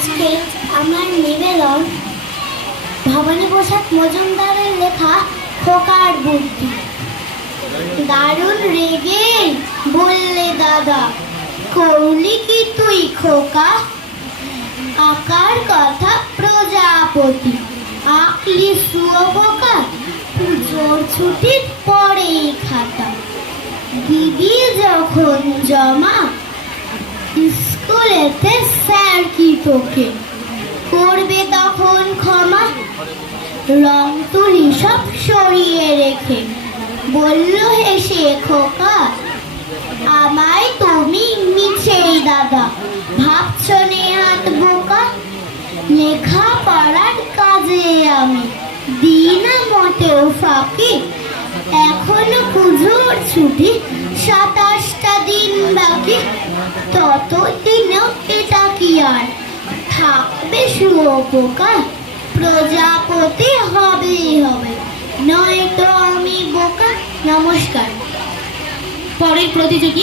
আজকে আমার নিবেদন ভবানী প্রসাদ মজুমদারের লেখা খোকার বুদ্ধি। দারুণ রেগে বললে দাদা, করলি কি তুই খোকা? আকার কথা প্রজাপতি, আঁকলি শুয়োপোকা, পুজোর ছুটির পরেই খাতা। দিদি যখন জমা, স্কুলেতে স্যার কি তোকে করবে তখন ক্ষমা? রং তুলি সব সরিয়ে রেখে বলল হেসে খোকা, আমায় তুমি মিছেই দাদা ভাবছ নেহাত বোকা। লেখা পড়ার কাজে আমি দিই না মোটেও ফাঁকি, এখনো পুজোর ছুটি 27টা দিন বাকি। ততদিনেও এটা কি আর থাকবে শুয়োপোকা? প্রজাপতি হবেই হবে, নয়তো আমি বোকা। নমস্কার। পরের প্রতিযোগী